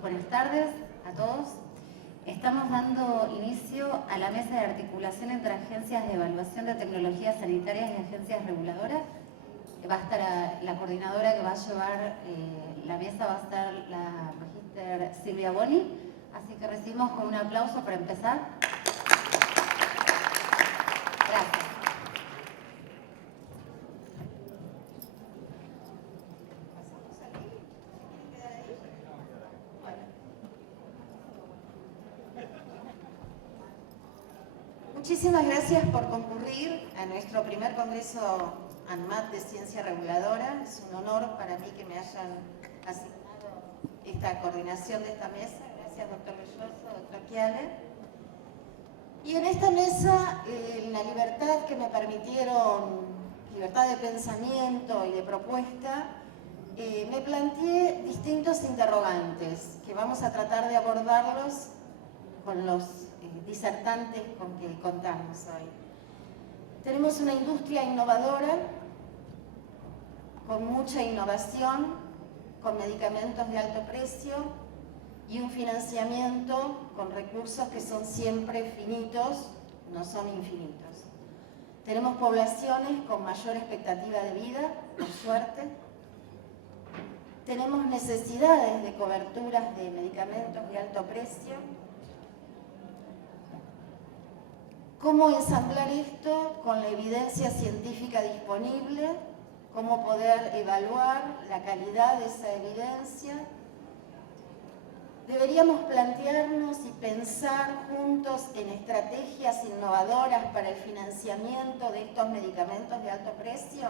Buenas tardes a todos. Estamos dando inicio a la mesa de articulación entre agencias de evaluación de tecnologías sanitarias y agencias reguladoras. Va a estar la coordinadora que va a llevar la mesa, va a estar la magíster Silvia Boni. Así que recibimos con un aplauso para empezar. Gracias. Muchísimas gracias por concurrir a nuestro primer Congreso ANMAT de Ciencia Reguladora. Es un honor para mí que me hayan asignado esta coordinación de esta mesa. Gracias, doctor Belloso, doctor Chiale. Y en esta mesa, la libertad que me permitieron, libertad de pensamiento y de propuesta, me planteé distintos interrogantes que vamos a tratar de abordarlos con los disertantes con que contamos hoy. Tenemos una industria innovadora, con mucha innovación, con medicamentos de alto precio y un financiamiento con recursos que son siempre finitos, no son infinitos. Tenemos poblaciones con mayor expectativa de vida, por suerte. Tenemos necesidades de coberturas de medicamentos de alto precio. ¿Cómo ensamblar esto con la evidencia científica disponible? ¿Cómo poder evaluar la calidad de esa evidencia? Deberíamos plantearnos y pensar juntos en estrategias innovadoras para el financiamiento de estos medicamentos de alto precio.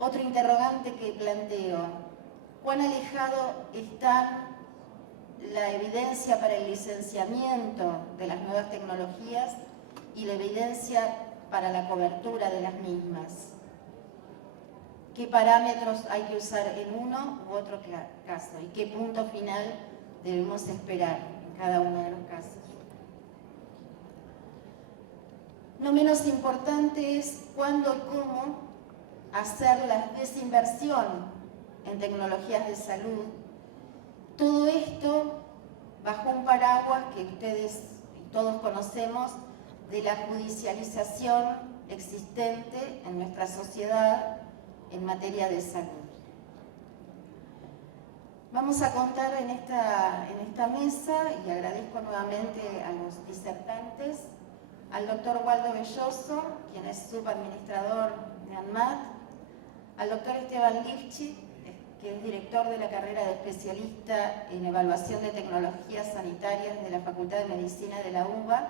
Otro interrogante que planteo: ¿cuán alejado está la evidencia para el licenciamiento de las nuevas tecnologías y la evidencia para la cobertura de las mismas? ¿Qué parámetros hay que usar en uno u otro caso? ¿Y qué punto final debemos esperar en cada uno de los casos? No menos importante es cuándo y cómo hacer la desinversión en tecnologías de salud. Todo esto bajo un paraguas que ustedes y todos conocemos de la judicialización existente en nuestra sociedad en materia de salud. Vamos a contar en esta mesa, y agradezco nuevamente a los disertantes, al doctor Waldo Belloso, quien es subadministrador de ANMAT, al doctor Esteban Lifchitz, que es director de la carrera de especialista en evaluación de tecnologías sanitarias de la Facultad de Medicina de la UBA,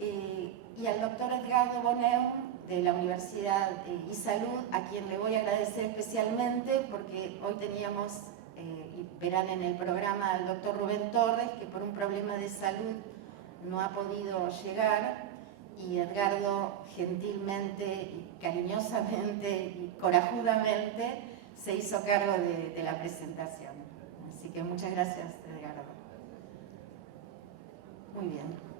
y al doctor Edgardo Boneu, de la Universidad y Salud, a quien le voy a agradecer especialmente porque hoy teníamos, y verán en el programa, al doctor Rubén Torres, que por un problema de salud no ha podido llegar, y Edgardo gentilmente, y cariñosamente y corajudamente se hizo cargo de la presentación. Así que muchas gracias, Edgardo. Muy bien.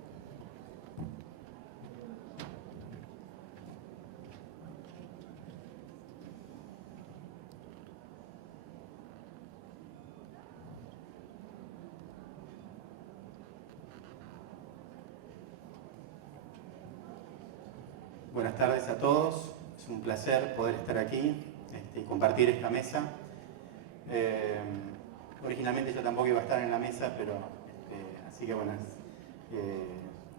Buenas tardes a todos, es un placer poder estar aquí y compartir esta mesa. Originalmente yo tampoco iba a estar en la mesa, pero así que bueno,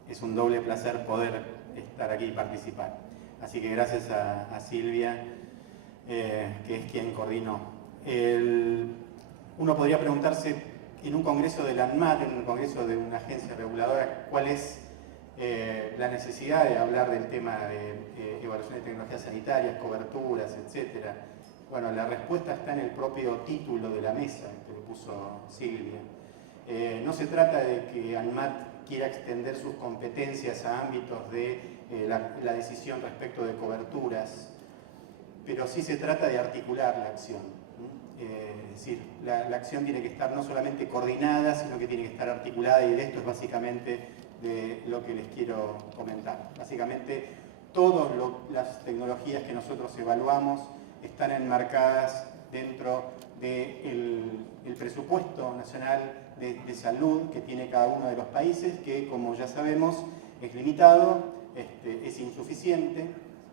es un doble placer poder estar aquí y participar. Así que gracias a Silvia, que es quien coordinó. Uno podría preguntarse, en un congreso de la ANMAT, en un congreso de una agencia reguladora, ¿cuál es la necesidad de hablar del tema de evaluación de tecnologías sanitarias, coberturas, etcétera? Bueno, la respuesta está en el propio título de la mesa que le puso Silvia. No se trata de que ANMAT quiera extender sus competencias a ámbitos de la decisión respecto de coberturas, pero sí se trata de articular la acción. Es decir, la acción tiene que estar no solamente coordinada, sino que tiene que estar articulada, y de esto es básicamente de lo que les quiero comentar. Básicamente, todas las tecnologías que nosotros evaluamos están enmarcadas dentro del presupuesto nacional de salud que tiene cada uno de los países, que como ya sabemos es limitado, es insuficiente,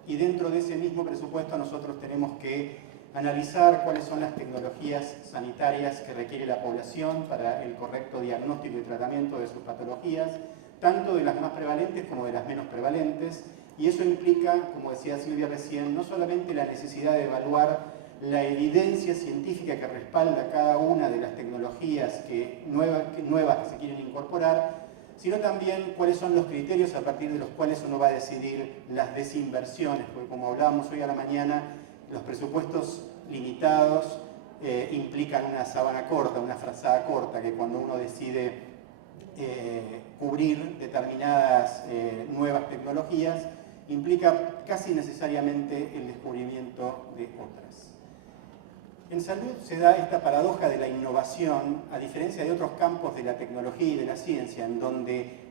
y dentro de ese mismo presupuesto nosotros tenemos que analizar cuáles son las tecnologías sanitarias que requiere la población para el correcto diagnóstico y tratamiento de sus patologías, tanto de las más prevalentes como de las menos prevalentes, y eso implica, como decía Silvia recién, no solamente la necesidad de evaluar la evidencia científica que respalda cada una de las tecnologías nuevas que se quieren incorporar, sino también cuáles son los criterios a partir de los cuales uno va a decidir las desinversiones, porque como hablábamos hoy a la mañana, los presupuestos limitados implican una sábana corta, una frazada corta, que cuando uno decide cubrir determinadas nuevas tecnologías, implica casi necesariamente el descubrimiento de otras. En salud se da esta paradoja de la innovación, a diferencia de otros campos de la tecnología y de la ciencia, en donde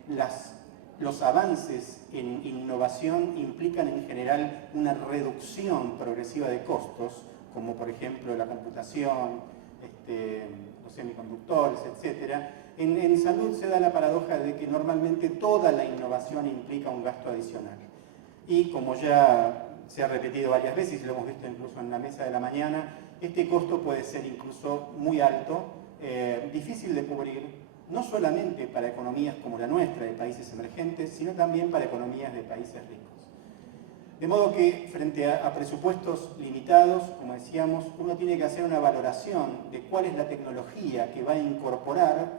los avances en innovación implican en general una reducción progresiva de costos, como por ejemplo la computación, los semiconductores, etc. En salud se da la paradoja de que normalmente toda la innovación implica un gasto adicional. Y como ya se ha repetido varias veces, y lo hemos visto incluso en la mesa de la mañana, este costo puede ser incluso muy alto, difícil de cubrir, no solamente para economías como la nuestra, de países emergentes, sino también para economías de países ricos. De modo que, frente a presupuestos limitados, como decíamos, uno tiene que hacer una valoración de cuál es la tecnología que va a incorporar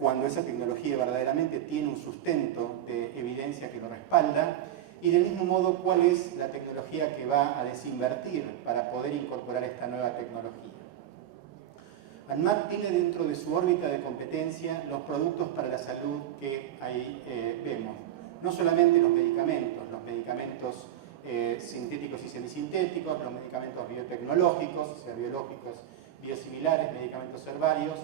cuando esa tecnología verdaderamente tiene un sustento de evidencia que lo respalda, y del mismo modo cuál es la tecnología que va a desinvertir para poder incorporar esta nueva tecnología. ANMAT tiene dentro de su órbita de competencia los productos para la salud que ahí vemos. No solamente los medicamentos sintéticos y semisintéticos, los medicamentos biotecnológicos, o sea, biológicos, biosimilares, medicamentos herbarios,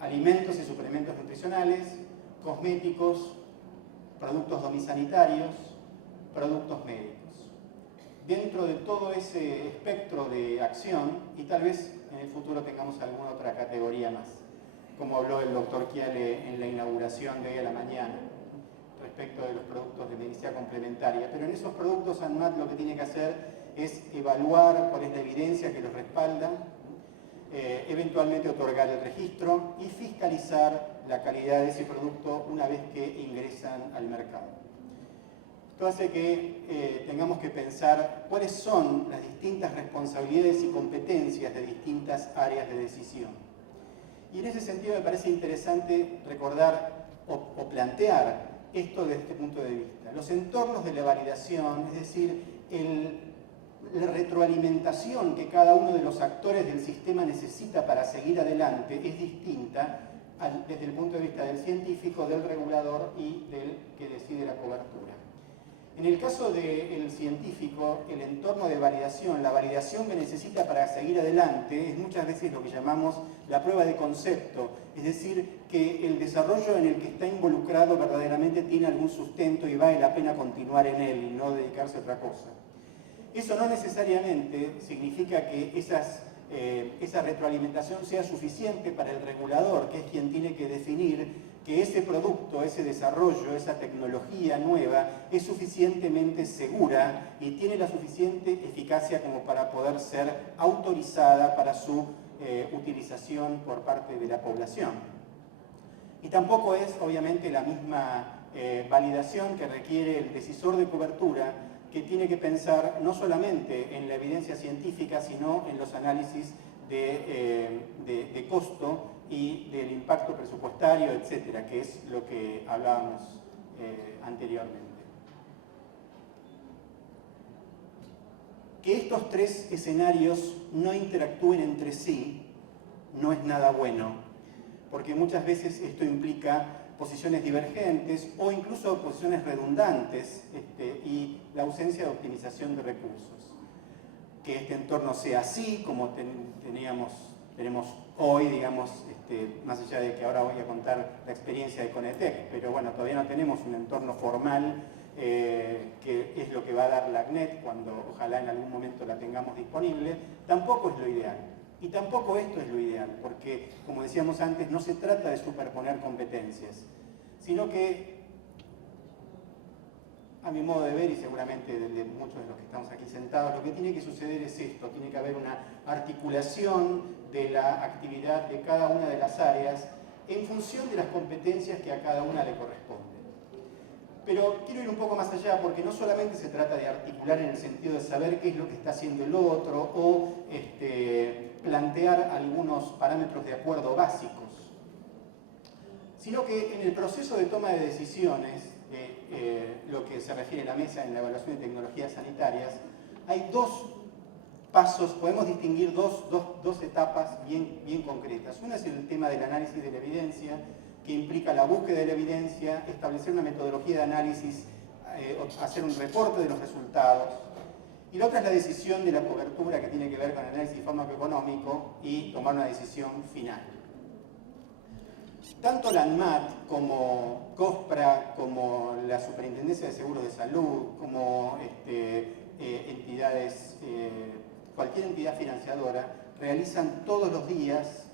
alimentos y suplementos nutricionales, cosméticos, productos domisanitarios, productos médicos. Dentro de todo ese espectro de acción, y tal vez en el futuro tengamos alguna otra categoría más, como habló el doctor Chiale en la inauguración de hoy a la mañana, respecto de los productos de medicina complementaria. Pero en esos productos ANMAT lo que tiene que hacer es evaluar cuál es la evidencia que los respalda, eventualmente otorgar el registro y fiscalizar la calidad de ese producto una vez que ingresan al mercado. Esto hace que tengamos que pensar cuáles son las distintas responsabilidades y competencias de distintas áreas de decisión. Y en ese sentido me parece interesante recordar o plantear esto desde este punto de vista. Los entornos de la validación, es decir, la retroalimentación que cada uno de los actores del sistema necesita para seguir adelante es distinta desde el punto de vista del científico, del regulador y del que decide la cobertura. En el caso del científico, el entorno de validación, la validación que necesita para seguir adelante es muchas veces lo que llamamos la prueba de concepto, es decir, que el desarrollo en el que está involucrado verdaderamente tiene algún sustento y vale la pena continuar en él y no dedicarse a otra cosa. Eso no necesariamente significa que esa retroalimentación sea suficiente para el regulador, que es quien tiene que definir que ese producto, ese desarrollo, esa tecnología nueva es suficientemente segura y tiene la suficiente eficacia como para poder ser autorizada para su utilización por parte de la población. Y tampoco es, obviamente, la misma validación que requiere el decisor de cobertura, que tiene que pensar no solamente en la evidencia científica, sino en los análisis de costo y del impacto presupuestario, etcétera, que es lo que hablábamos anteriormente. Que estos tres escenarios no interactúen entre sí no es nada bueno, porque muchas veces esto implica posiciones divergentes o incluso posiciones redundantes y la ausencia de optimización de recursos. Que este entorno sea así, como tenemos hoy, digamos, más allá de que ahora voy a contar la experiencia de Conetec, pero bueno, todavía no tenemos un entorno formal que es lo que va a dar la CNET cuando ojalá en algún momento la tengamos disponible, tampoco es lo ideal. Y tampoco esto es lo ideal, porque, como decíamos antes, no se trata de superponer competencias, sino que, a mi modo de ver, y seguramente de muchos de los que estamos aquí sentados, lo que tiene que suceder es esto: tiene que haber una articulación de la actividad de cada una de las áreas en función de las competencias que a cada una le corresponden. Pero quiero ir un poco más allá, porque no solamente se trata de articular en el sentido de saber qué es lo que está haciendo el otro o plantear algunos parámetros de acuerdo básicos, sino que en el proceso de toma de decisiones, lo que se refiere a la mesa en la evaluación de tecnologías sanitarias, hay dos pasos, podemos distinguir dos etapas bien concretas. Una es el tema del análisis de la evidencia, que implica la búsqueda de la evidencia, establecer una metodología de análisis, hacer un reporte de los resultados. Y la otra es la decisión de la cobertura, que tiene que ver con el análisis farmacoeconómico y tomar una decisión final. Tanto la ANMAT como COSPRA, como la Superintendencia de Seguros de Salud, como entidades, cualquier entidad financiadora, realizan todos los días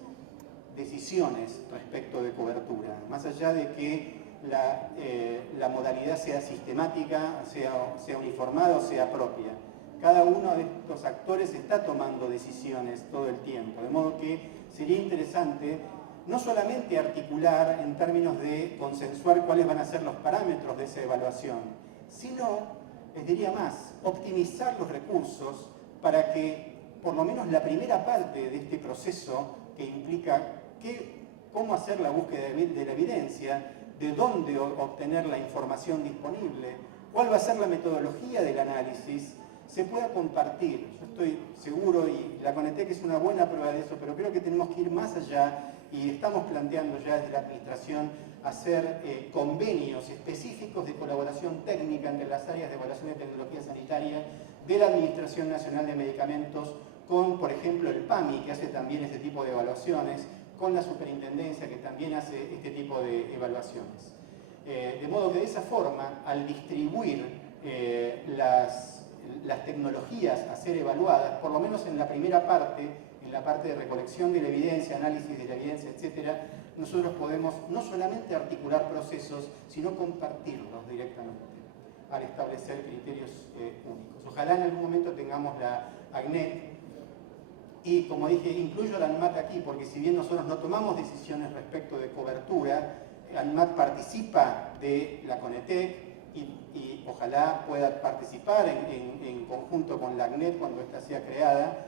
decisiones respecto de cobertura, más allá de que la modalidad sea sistemática, sea uniformada o sea propia. Cada uno de estos actores está tomando decisiones todo el tiempo, de modo que sería interesante no solamente articular en términos de consensuar cuáles van a ser los parámetros de esa evaluación, sino, les diría más, optimizar los recursos para que por lo menos la primera parte de este proceso, que implica cómo hacer la búsqueda de la evidencia, de dónde obtener la información disponible, cuál va a ser la metodología del análisis, se pueda compartir. Yo estoy seguro, y la CONETEC es una buena prueba de eso, pero creo que tenemos que ir más allá y estamos planteando ya desde la Administración hacer convenios específicos de colaboración técnica entre las áreas de evaluación de tecnología sanitaria de la Administración Nacional de Medicamentos con, por ejemplo, el PAMI, que hace también este tipo de evaluaciones, con la Superintendencia, que también hace este tipo de evaluaciones. De modo que de esa forma, al distribuir las tecnologías a ser evaluadas, por lo menos en la primera parte, en la parte de recolección de la evidencia, análisis de la evidencia, etc., nosotros podemos no solamente articular procesos, sino compartirlos directamente, al establecer criterios únicos. Ojalá en algún momento tengamos la ACNET. Y como dije, incluyo la ANMAT aquí, porque si bien nosotros no tomamos decisiones respecto de cobertura, ANMAT participa de la CONETEC y ojalá pueda participar en conjunto con la ACNET cuando ésta sea creada.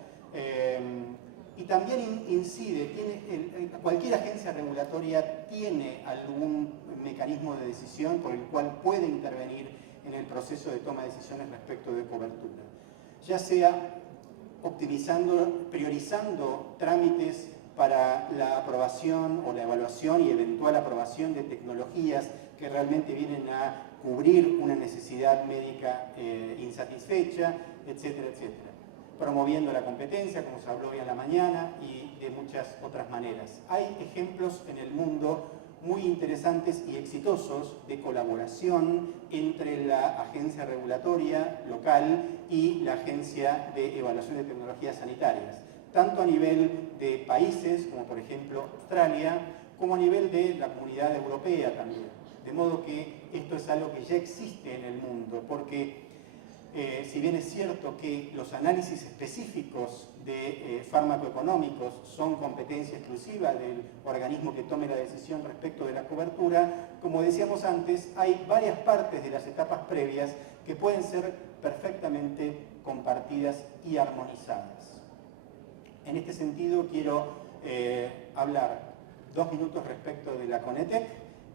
Y también incide, cualquier agencia regulatoria tiene algún mecanismo de decisión por el cual puede intervenir en el proceso de toma de decisiones respecto de cobertura, ya sea optimizando, priorizando trámites para la aprobación o la evaluación y eventual aprobación de tecnologías que realmente vienen a cubrir una necesidad médica insatisfecha, etcétera, etcétera. Promoviendo la competencia, como se habló hoy en la mañana, y de muchas otras maneras. Hay ejemplos en el mundo muy interesantes y exitosos de colaboración entre la agencia regulatoria local y la agencia de evaluación de tecnologías sanitarias, tanto a nivel de países, como por ejemplo Australia, como a nivel de la Comunidad Europea también. De modo que esto es algo que ya existe en el mundo, porque si bien es cierto que los análisis específicos de farmacoeconómicos son competencia exclusiva del organismo que tome la decisión respecto de la cobertura, como decíamos antes, hay varias partes de las etapas previas que pueden ser perfectamente compartidas y armonizadas. En este sentido, quiero hablar 2 minutos respecto de la CONETEC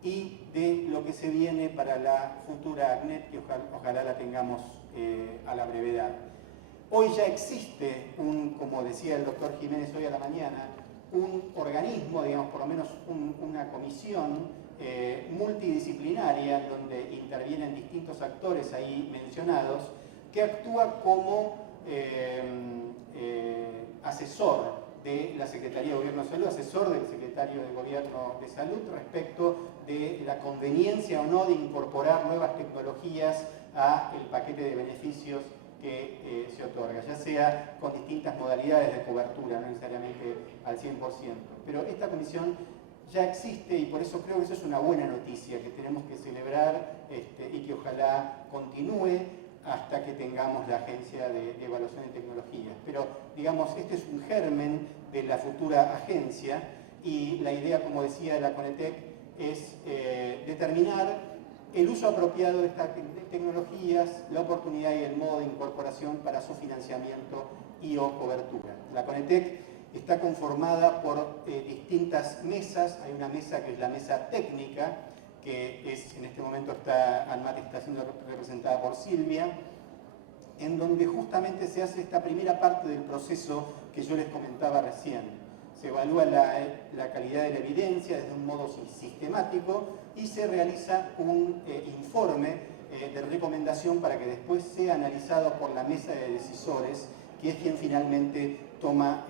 y de lo que se viene para la futura ACNET, que ojalá la tengamos a la brevedad. Hoy ya existe como decía el doctor Jiménez hoy a la mañana, un organismo, digamos, por lo menos una comisión multidisciplinaria donde intervienen distintos actores ahí mencionados, que actúa como asesor de la Secretaría de Gobierno de Salud, asesor del Secretario de Gobierno de Salud, respecto de la conveniencia o no de incorporar nuevas tecnologías al paquete de beneficios que se otorga, ya sea con distintas modalidades de cobertura, no necesariamente al 100%. Pero esta comisión ya existe y por eso creo que eso es una buena noticia que tenemos que celebrar y que ojalá continúe hasta que tengamos la Agencia de Evaluación de Tecnologías. Pero, digamos, este es un germen de la futura agencia y la idea, como decía, de la CONETEC es determinar el uso apropiado de estas tecnologías, la oportunidad y el modo de incorporación para su financiamiento y o cobertura. La CONETEC está conformada por distintas mesas. Hay una mesa que es la mesa técnica, que es, en este momento ANMAT está siendo representada por Silvia, en donde justamente se hace esta primera parte del proceso que yo les comentaba recién. Se evalúa la calidad de la evidencia desde un modo sistemático y se realiza un informe de recomendación para que después sea analizado por la mesa de decisores, que es quien finalmente toma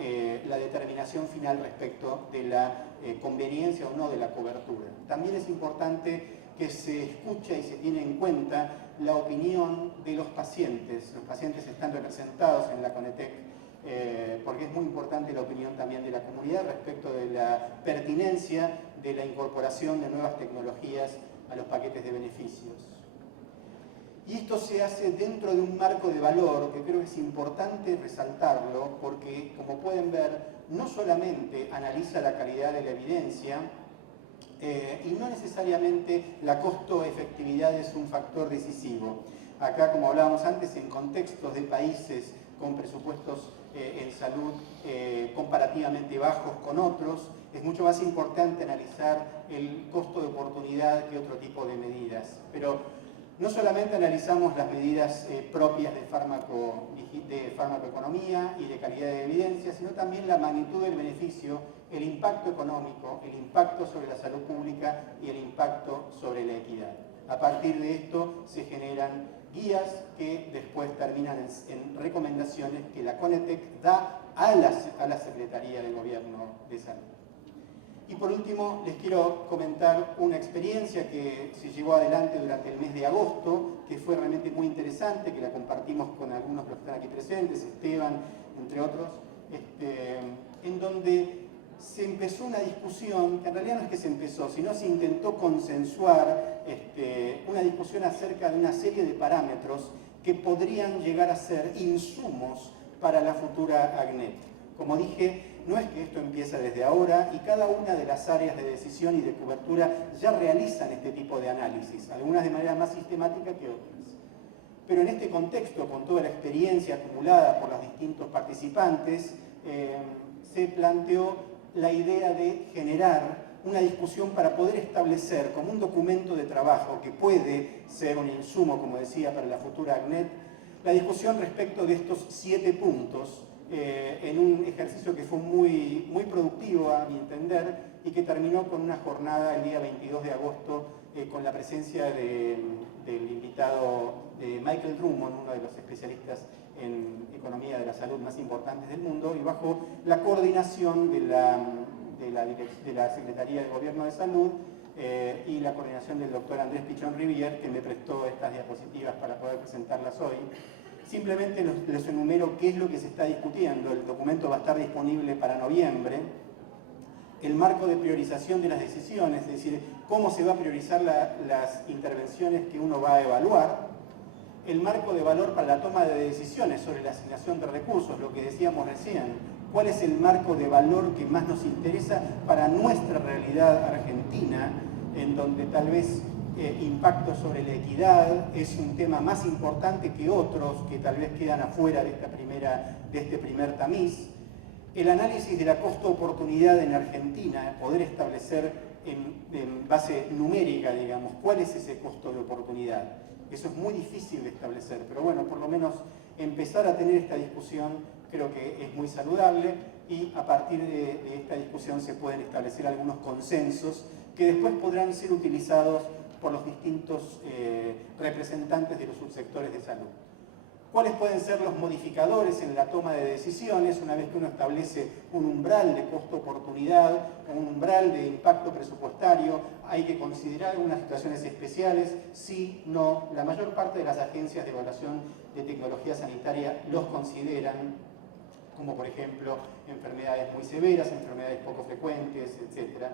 la determinación final respecto de la conveniencia o no de la cobertura. También es importante que se escuche y se tiene en cuenta la opinión de los pacientes. Los pacientes están representados en la CONETEC porque es muy importante la opinión también de la comunidad respecto de la pertinencia de la incorporación de nuevas tecnologías a los paquetes de beneficios. Y esto se hace dentro de un marco de valor que creo que es importante resaltarlo porque, como pueden ver, no solamente analiza la calidad de la evidencia y no necesariamente la costo-efectividad es un factor decisivo. Acá, como hablábamos antes, en contextos de países con presupuestos en salud comparativamente bajos con otros, es mucho más importante analizar el costo de oportunidad que otro tipo de medidas. Pero no solamente analizamos las medidas propias de farmacoeconomía y de calidad de evidencia, sino también la magnitud del beneficio, el impacto económico, el impacto sobre la salud pública y el impacto sobre la equidad. A partir de esto se generan guías que después terminan en recomendaciones que la CONETEC da a la Secretaría de Gobierno de Salud. Y por último, les quiero comentar una experiencia que se llevó adelante durante el mes de agosto, que fue realmente muy interesante, que la compartimos con algunos de los que están aquí presentes, Esteban, entre otros, en donde se empezó una discusión, que en realidad no es que se empezó, sino se intentó consensuar una discusión acerca de una serie de parámetros que podrían llegar a ser insumos para la futura AGNET. Como dije, no es que esto empieza desde ahora y cada una de las áreas de decisión y de cobertura ya realizan este tipo de análisis, algunas de manera más sistemática que otras. Pero en este contexto, con toda la experiencia acumulada por los distintos participantes, se planteó la idea de generar una discusión para poder establecer como un documento de trabajo que puede ser un insumo, como decía, para la futura AGNET, la discusión respecto de estos 7 puntos en un ejercicio que fue muy productivo a mi entender y que terminó con una jornada el día 22 de agosto con la presencia del invitado Michael Drummond, uno de los especialistas en economía de la salud más importantes del mundo, y bajo la coordinación de la Secretaría de Gobierno de Salud y la coordinación del doctor Andrés Pichón Rivier, que me prestó estas diapositivas para poder presentarlas hoy. Simplemente les enumero qué es lo que se está discutiendo. El documento va a estar disponible para noviembre. El marco de priorización de las decisiones, es decir, cómo se va a priorizar las intervenciones que uno va a evaluar. El marco de valor para la toma de decisiones sobre la asignación de recursos, lo que decíamos recién. ¿Cuál es el marco de valor que más nos interesa para nuestra realidad argentina, en donde tal vez impacto sobre la equidad es un tema más importante que otros que tal vez quedan afuera de este primer tamiz? El análisis de la costo-oportunidad en Argentina, poder establecer en base numérica, digamos, cuál es ese costo de oportunidad. Eso es muy difícil de establecer, pero bueno, por lo menos empezar a tener esta discusión creo que es muy saludable y a partir de esta discusión se pueden establecer algunos consensos que después podrán ser utilizados por los distintos representantes de los subsectores de salud. ¿Cuáles pueden ser los modificadores en la toma de decisiones una vez que uno establece un umbral de costo-oportunidad o un umbral de impacto presupuestario? ¿Hay que considerar algunas situaciones especiales? Sí, no. La mayor parte de las agencias de evaluación de tecnología sanitaria los consideran, como por ejemplo enfermedades muy severas, enfermedades poco frecuentes, etc.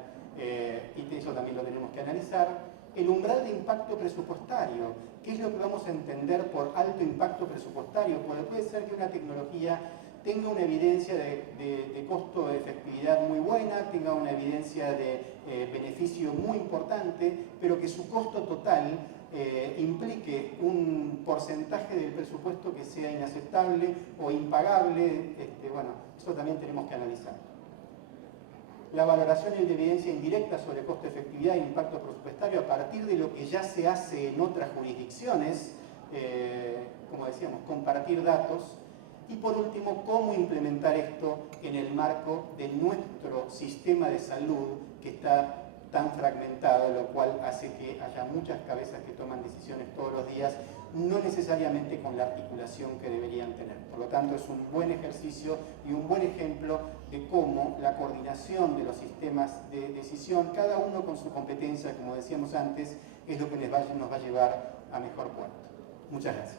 Y eso también lo tenemos que analizar. El umbral de impacto presupuestario, ¿qué es lo que vamos a entender por alto impacto presupuestario? Porque puede ser que una tecnología tenga una evidencia de costo de efectividad muy buena, tenga una evidencia de beneficio muy importante, pero que su costo total implique un porcentaje del presupuesto que sea inaceptable o impagable. Bueno, eso también tenemos que analizar. La valoración de evidencia indirecta sobre costo-efectividad e impacto presupuestario a partir de lo que ya se hace en otras jurisdicciones, como decíamos, compartir datos. Y por último, cómo implementar esto en el marco de nuestro sistema de salud que está tan fragmentado, lo cual hace que haya muchas cabezas que toman decisiones todos los días, no necesariamente con la articulación que deberían tener. Por lo tanto, es un buen ejercicio y un buen ejemplo de cómo la coordinación de los sistemas de decisión, cada uno con su competencia, como decíamos antes, es lo que nos va a llevar a mejor puerto. Muchas gracias.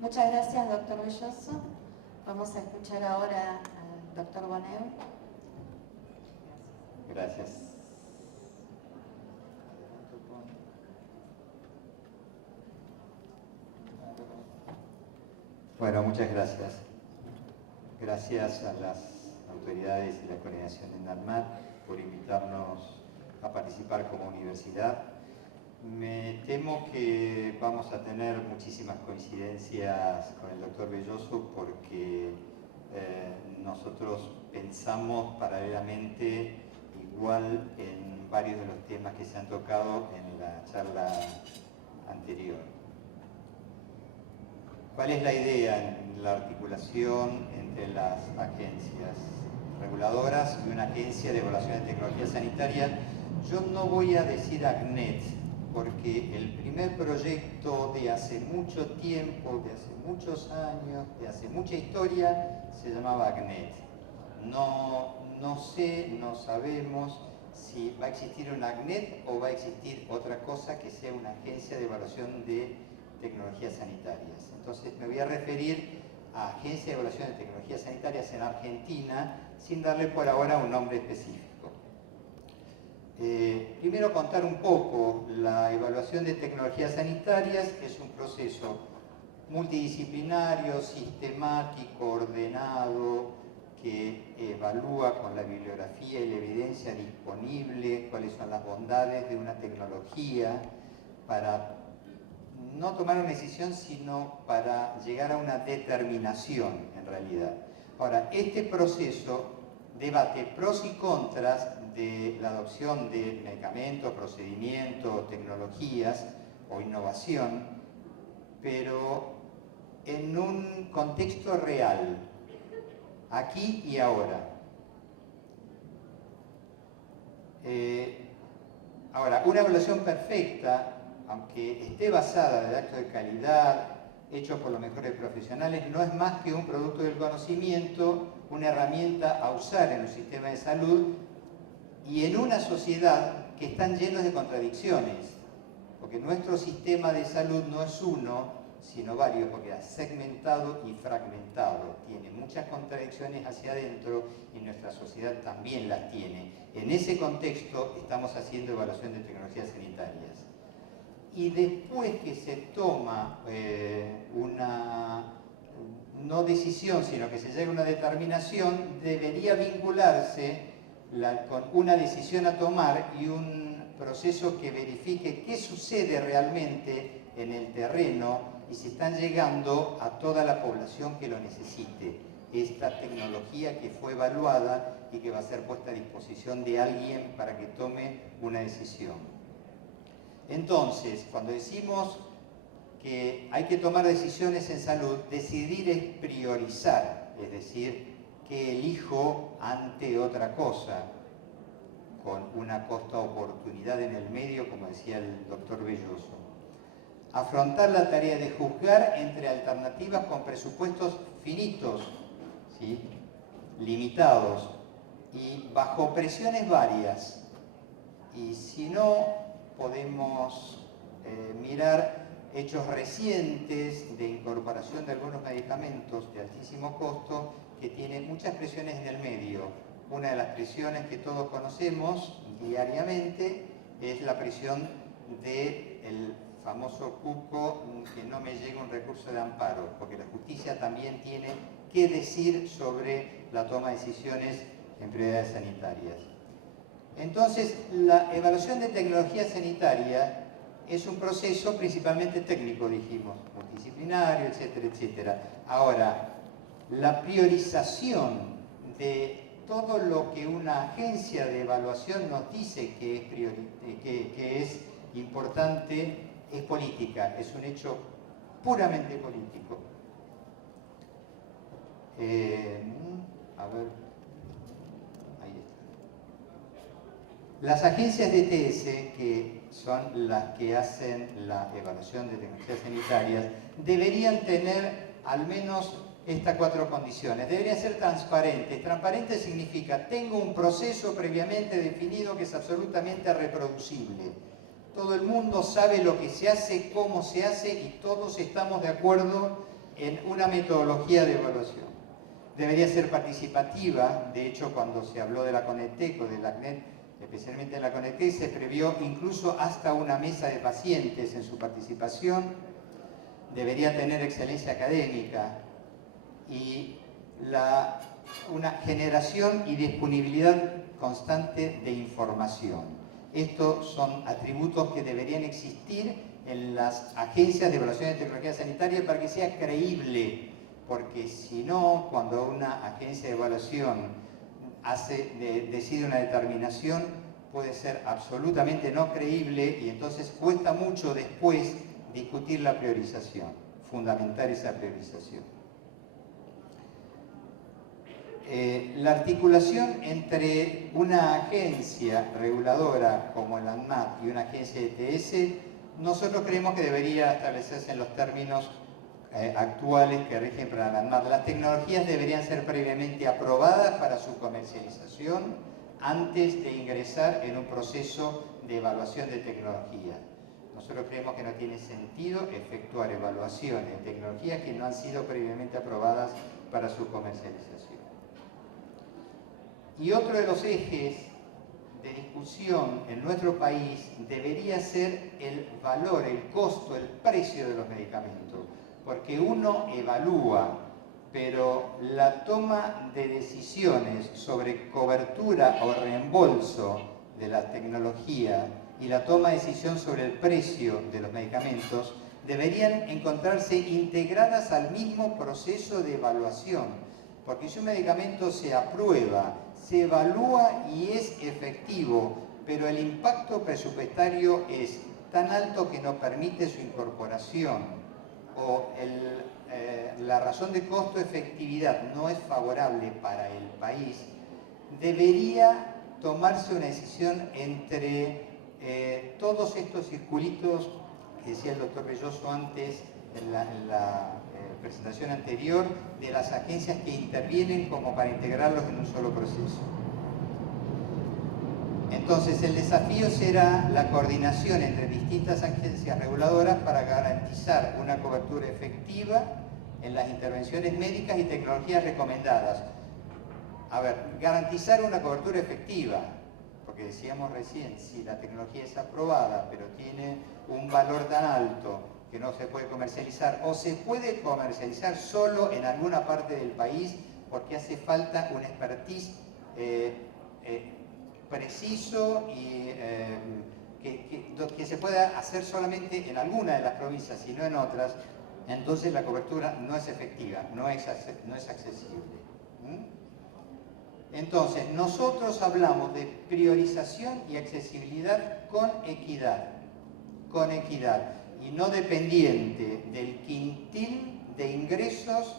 Muchas gracias, doctor Belloso. Vamos a escuchar ahora al doctor Boneu. Gracias. Bueno, muchas gracias. Gracias a las autoridades y la coordinación en ANMAT por invitarnos a participar como universidad. Me temo que vamos a tener muchísimas coincidencias con el doctor Belloso porque nosotros pensamos paralelamente igual en varios de los temas que se han tocado en la charla anterior. ¿Cuál es la idea en la articulación entre las agencias reguladoras y una agencia de evaluación de tecnología sanitaria? Yo no voy a decir ACNET, porque el primer proyecto de hace mucho tiempo, de hace muchos años, de hace mucha historia, se llamaba ACNET. No sé, no sabemos si va a existir un ACNET o va a existir otra cosa que sea una agencia de evaluación de tecnologías sanitarias. Entonces me voy a referir a agencia de evaluación de tecnologías sanitarias en Argentina sin darle por ahora un nombre específico. Primero contar un poco, la evaluación de tecnologías sanitarias es un proceso multidisciplinario, sistemático, ordenado, que evalúa con la bibliografía y la evidencia disponible cuáles son las bondades de una tecnología para no tomar una decisión, sino para llegar a una determinación en realidad. Ahora, este proceso debate pros y contras de la adopción de medicamentos, procedimientos, tecnologías o innovación, pero en un contexto real, aquí y ahora. Ahora, una evaluación perfecta, aunque esté basada en el acto de calidad, hecho por los mejores profesionales, no es más que un producto del conocimiento, una herramienta a usar en un sistema de salud y en una sociedad que están llenos de contradicciones, porque nuestro sistema de salud no es uno, sino varios, porque es segmentado y fragmentado, tiene muchas contradicciones hacia adentro y nuestra sociedad también las tiene. En ese contexto estamos haciendo evaluación de tecnologías sanitarias. Y después que se toma no decisión, sino que se llega a una determinación, debería vincularse con una decisión a tomar y un proceso que verifique qué sucede realmente en el terreno y si están llegando a toda la población que lo necesite esta tecnología que fue evaluada y que va a ser puesta a disposición de alguien para que tome una decisión. Entonces, cuando decimos que hay que tomar decisiones en salud, decidir es priorizar, es decir, que elijo ante otra cosa, con una costo-oportunidad en el medio, como decía el doctor Belloso. Afrontar la tarea de juzgar entre alternativas con presupuestos finitos, ¿sí?, limitados y bajo presiones varias. Y si no, podemos mirar hechos recientes de incorporación de algunos medicamentos de altísimo costo que tienen muchas presiones en el medio. Una de las presiones que todos conocemos diariamente es la presión del famoso cuco, que no me llega un recurso de amparo, porque la justicia también tiene que decir sobre la toma de decisiones en prioridades sanitarias. Entonces, la evaluación de tecnología sanitaria es un proceso principalmente técnico, dijimos, multidisciplinario, etcétera, etcétera. Ahora, la priorización de todo lo que una agencia de evaluación nos dice que es importante es política, es un hecho puramente político. A ver, ahí está. Las agencias de ETS, que son las que hacen la evaluación de tecnologías sanitarias, deberían tener al menos estas 4 condiciones. Deberían ser transparentes. Transparente significa, tengo un proceso previamente definido que es absolutamente reproducible. Todo el mundo sabe lo que se hace, cómo se hace, y todos estamos de acuerdo en una metodología de evaluación. Debería ser participativa. De hecho, cuando se habló de la Conetec o de la CNET, especialmente en la Conetec, se previó incluso hasta una mesa de pacientes en su participación. Debería tener excelencia académica y una generación y disponibilidad constante de información. Estos son atributos que deberían existir en las agencias de evaluación de tecnología sanitaria para que sea creíble, porque si no, cuando una agencia de evaluación decide una determinación, puede ser absolutamente no creíble y entonces cuesta mucho después discutir la priorización, fundamentar esa priorización. La articulación entre una agencia reguladora como el ANMAT y una agencia de ETS, nosotros creemos que debería establecerse en los términos actuales que rigen para la ANMAT. Las tecnologías deberían ser previamente aprobadas para su comercialización antes de ingresar en un proceso de evaluación de tecnología. Nosotros creemos que no tiene sentido efectuar evaluaciones de tecnologías que no han sido previamente aprobadas para su comercialización. Y otro de los ejes de discusión en nuestro país debería ser el valor, el costo, el precio de los medicamentos, porque uno evalúa, pero la toma de decisiones sobre cobertura o reembolso de la tecnología y la toma de decisión sobre el precio de los medicamentos deberían encontrarse integradas al mismo proceso de evaluación, porque si un medicamento se aprueba, se evalúa y es efectivo, pero el impacto presupuestario es tan alto que no permite su incorporación, o la razón de costo-efectividad no es favorable para el país, debería tomarse una decisión entre todos estos circulitos que decía el doctor Belloso antes en la presentación anterior, de las agencias que intervienen como para integrarlos en un solo proceso. Entonces, el desafío será la coordinación entre distintas agencias reguladoras para garantizar una cobertura efectiva en las intervenciones médicas y tecnologías recomendadas. A ver, garantizar una cobertura efectiva, porque decíamos recién, si la tecnología es aprobada, pero tiene un valor tan alto que no se puede comercializar, o se puede comercializar solo en alguna parte del país porque hace falta un expertise preciso y que se pueda hacer solamente en alguna de las provincias y no en otras, entonces la cobertura no es efectiva, no es accesible. Entonces, nosotros hablamos de priorización y accesibilidad con equidad. Con equidad. y no dependiente del quintil de ingresos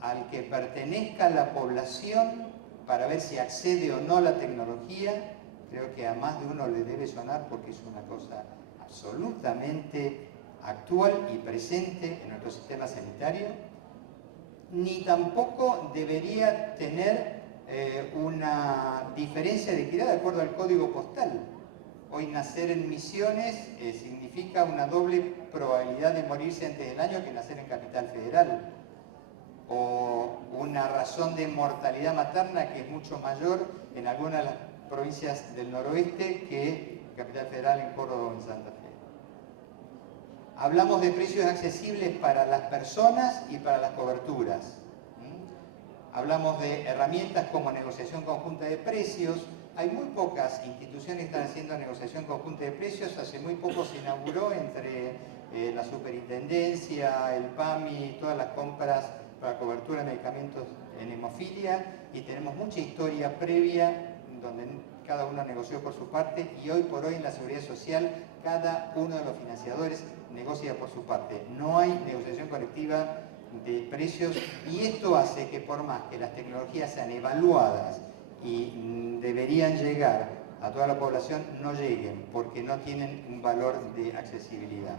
al que pertenezca la población para ver si accede o no a la tecnología, creo que a más de uno le debe sonar porque es una cosa absolutamente actual y presente en nuestro sistema sanitario, ni tampoco debería tener una diferencia de equidad de acuerdo al código postal. Hoy nacer en Misiones significa una doble probabilidad de morirse antes del año que nacer en Capital Federal, o una razón de mortalidad materna que es mucho mayor en algunas de las provincias del noroeste que en Capital Federal, en Córdoba o en Santa Fe. Hablamos de precios accesibles para las personas y para las coberturas. Hablamos de herramientas como negociación conjunta de precios. Hay muy pocas instituciones que están haciendo negociación conjunta de precios. Hace muy poco se inauguró entre la Superintendencia, el PAMI, todas las compras para cobertura de medicamentos en hemofilia, y tenemos mucha historia previa donde cada uno negoció por su parte, y hoy por hoy en la Seguridad Social cada uno de los financiadores negocia por su parte. No hay negociación colectiva de precios, y esto hace que por más que las tecnologías sean evaluadas y deberían llegar a toda la población, no lleguen porque no tienen un valor de accesibilidad.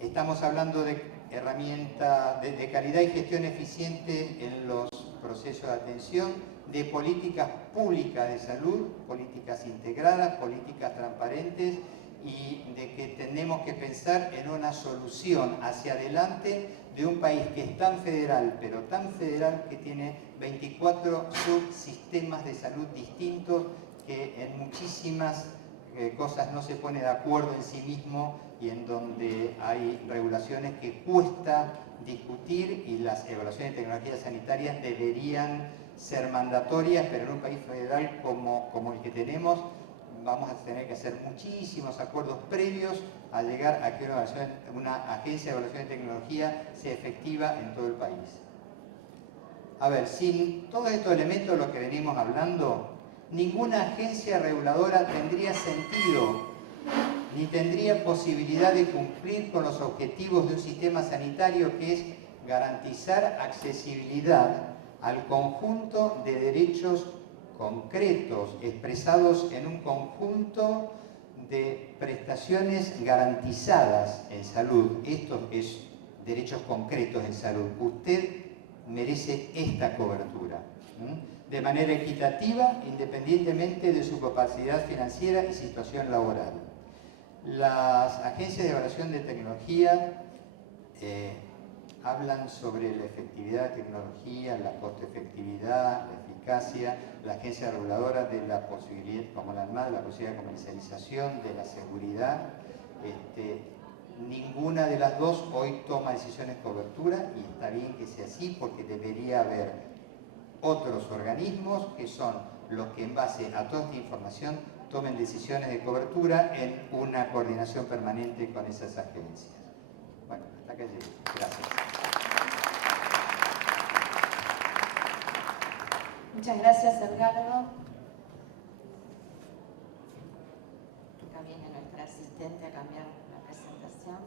Estamos hablando de herramientas de calidad y gestión eficiente en los procesos de atención, de políticas públicas de salud, políticas integradas, políticas transparentes, y de que tenemos que pensar en una solución hacia adelante de un país que es tan federal, pero tan federal que tiene 24 subsistemas de salud distintos, que en muchísimas cosas no se pone de acuerdo en sí mismo, y en donde hay regulaciones que cuesta discutir, y las evaluaciones de tecnologías sanitarias deberían ser mandatorias, pero en un país federal como el que tenemos vamos a tener que hacer muchísimos acuerdos previos a llegar a que una agencia de evaluación de tecnología sea efectiva en todo el país. A ver, sin todos estos elementos de los que venimos hablando, ninguna agencia reguladora tendría sentido, ni tendría posibilidad de cumplir con los objetivos de un sistema sanitario, que es garantizar accesibilidad al conjunto de derechos concretos expresados en un conjunto de prestaciones garantizadas en salud. Esto es derechos concretos en salud. Usted merece esta cobertura, de manera equitativa, independientemente de su capacidad financiera y situación laboral. Las agencias de evaluación de tecnología hablan sobre la efectividad de tecnología, la costo-efectividad, la eficacia. La agencia reguladora de la posibilidad, como la ANMAT, la posibilidad de comercialización, de la seguridad. Ninguna de las dos hoy toma decisiones de cobertura, y está bien que sea así, porque debería haber otros organismos que son los que, en base a toda esta información, tomen decisiones de cobertura en una coordinación permanente con esas agencias. Bueno, hasta acá llegué. Gracias. Muchas gracias, Edgardo. Acá viene nuestra asistente a cambiar la presentación.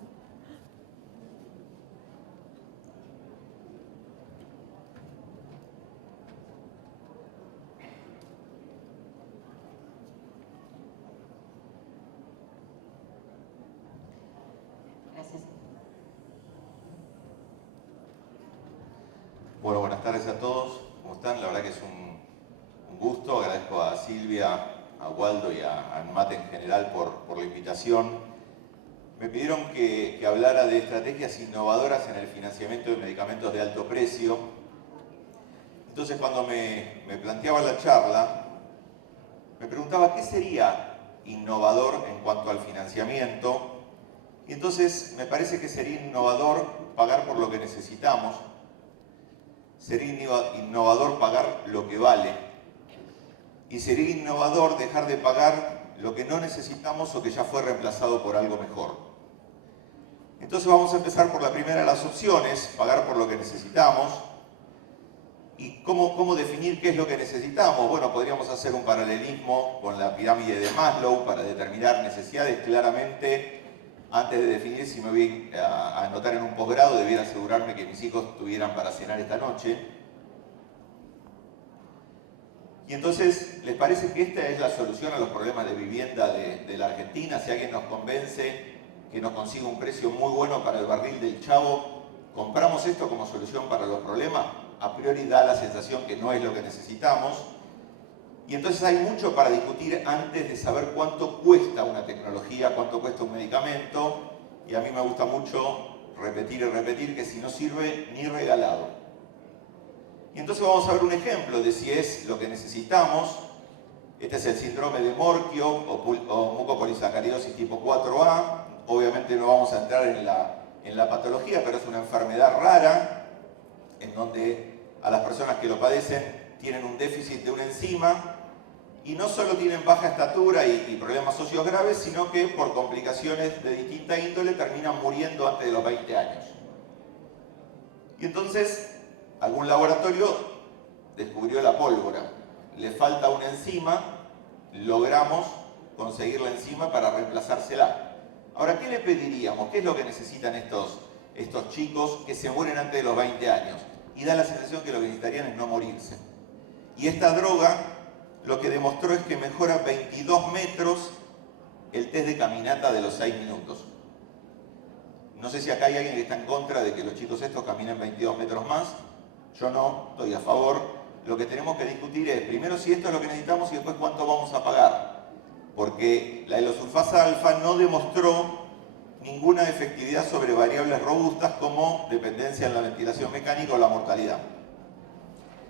Gracias. Bueno, buenas tardes a todos. ¿Cómo están? La verdad que es un gusto. Agradezco a Silvia, a Waldo y a ANMAT en general por la invitación. Me pidieron que hablara de estrategias innovadoras en el financiamiento de medicamentos de alto precio. Entonces, cuando me planteaba la charla, me preguntaba qué sería innovador en cuanto al financiamiento. Y entonces me parece que sería innovador pagar por lo que necesitamos. Sería innovador pagar lo que vale, y sería innovador dejar de pagar lo que no necesitamos o que ya fue reemplazado por algo mejor. Entonces vamos a empezar por la primera de las opciones, pagar por lo que necesitamos, ¿Y cómo definir qué es lo que necesitamos? Bueno, podríamos hacer un paralelismo con la pirámide de Maslow para determinar necesidades. Claramente, antes de definir si me voy a anotar en un posgrado, debiera asegurarme que mis hijos tuvieran para cenar esta noche. Y entonces, ¿les parece que esta es la solución a los problemas de vivienda de la Argentina? Si alguien nos convence que nos consiga un precio muy bueno para el barril del Chavo, ¿compramos esto como solución para los problemas? A priori da la sensación que no es lo que necesitamos. Y entonces hay mucho para discutir antes de saber cuánto cuesta una tecnología, cuánto cuesta un medicamento. Y a mí me gusta mucho repetir y repetir que si no sirve ni regalado. Y entonces vamos a ver un ejemplo de si es lo que necesitamos. Este es el síndrome de Morquio o mucopolisacaridosis tipo 4A. Obviamente no vamos a entrar en la patología, pero es una enfermedad rara en donde a las personas que lo padecen tienen un déficit de una enzima y no solo tienen baja estatura y problemas socios graves, sino que por complicaciones de distinta índole terminan muriendo antes de los 20 años. Y entonces algún laboratorio descubrió la pólvora. Le falta una enzima, logramos conseguir la enzima para reemplazársela. Ahora, ¿qué le pediríamos? ¿Qué es lo que necesitan estos chicos que se mueren antes de los 20 años? Y da la sensación que lo que necesitarían es no morirse. Y esta droga lo que demostró es que mejora 22 metros el test de caminata de los 6 minutos. No sé si acá hay alguien que está en contra de que los chicos estos caminen 22 metros más. Yo no, estoy a favor. Lo que tenemos que discutir es, primero, si esto es lo que necesitamos y después cuánto vamos a pagar. Porque la elosulfasa alfa no demostró ninguna efectividad sobre variables robustas como dependencia en la ventilación mecánica o la mortalidad.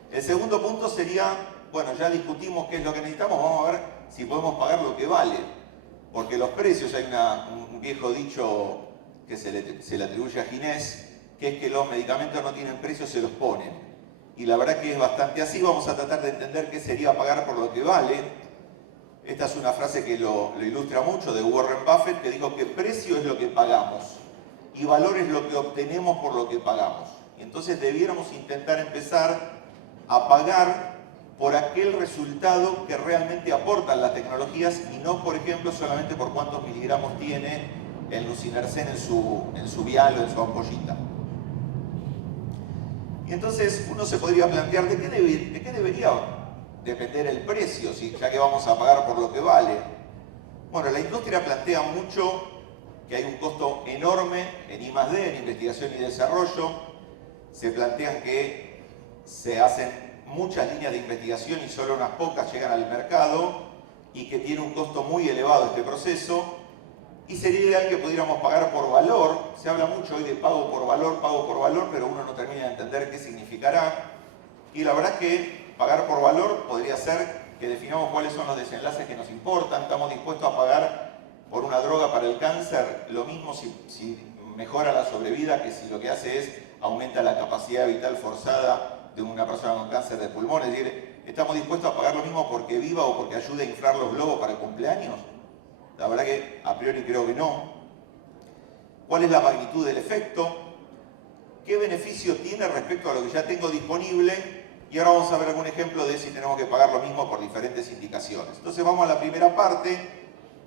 El segundo punto sería, bueno, ya discutimos qué es lo que necesitamos, vamos a ver si podemos pagar lo que vale. Porque los precios, hay un viejo dicho que se le atribuye a Ginés, que es que los medicamentos no tienen precio, se los ponen. Y la verdad que es bastante así. Vamos a tratar de entender qué sería pagar por lo que vale. Esta es una frase que lo ilustra mucho, de Warren Buffett, que dijo que precio es lo que pagamos y valor es lo que obtenemos por lo que pagamos. Y entonces debiéramos intentar empezar a pagar por aquel resultado que realmente aportan las tecnologías y no, por ejemplo, solamente por cuántos miligramos tiene el nusinersen en su vial o en su ampollita. Y entonces uno se podría plantear de qué debería depender el precio, ya que vamos a pagar por lo que vale. Bueno, la industria plantea mucho que hay un costo enorme en I+D, en investigación y desarrollo. Se plantean que se hacen muchas líneas de investigación y solo unas pocas llegan al mercado y que tiene un costo muy elevado este proceso. Y sería ideal que pudiéramos pagar por valor. Se habla mucho hoy de pago por valor, pero uno no termina de entender qué significará. Y la verdad es que pagar por valor podría ser que definamos cuáles son los desenlaces que nos importan. Estamos dispuestos a pagar por una droga para el cáncer lo mismo si mejora la sobrevida que si lo que hace es aumenta la capacidad vital forzada de una persona con cáncer de pulmón. Es decir, ¿estamos dispuestos a pagar lo mismo porque viva o porque ayude a inflar los globos para el cumpleaños? La verdad que a priori creo que no. ¿Cuál es la magnitud del efecto? ¿Qué beneficio tiene respecto a lo que ya tengo disponible? Y ahora vamos a ver algún ejemplo de si tenemos que pagar lo mismo por diferentes indicaciones. Entonces vamos a la primera parte,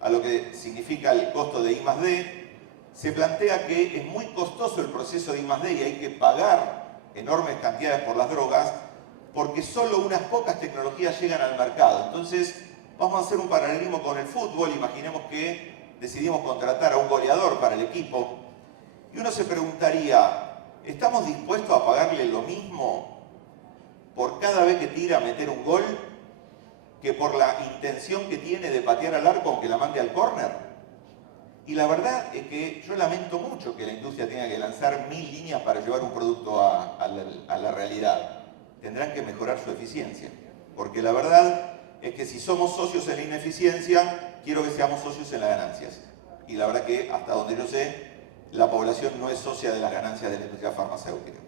a lo que significa el costo de I+D. Se plantea que es muy costoso el proceso de I+D y hay que pagar enormes cantidades por las drogas porque solo unas pocas tecnologías llegan al mercado. Entonces vamos a hacer un paralelismo con el fútbol. Imaginemos que decidimos contratar a un goleador para el equipo y uno se preguntaría, ¿estamos dispuestos a pagarle lo mismo por cada vez que tira a meter un gol que por la intención que tiene de patear al arco aunque la mande al córner? Y la verdad es que yo lamento mucho que la industria tenga que lanzar 1000 líneas para llevar un producto a la realidad. Tendrán que mejorar su eficiencia, porque la verdad es que si somos socios en la ineficiencia, quiero que seamos socios en las ganancias. Y la verdad que hasta donde yo sé, la población no es socia de las ganancias de la industria farmacéutica.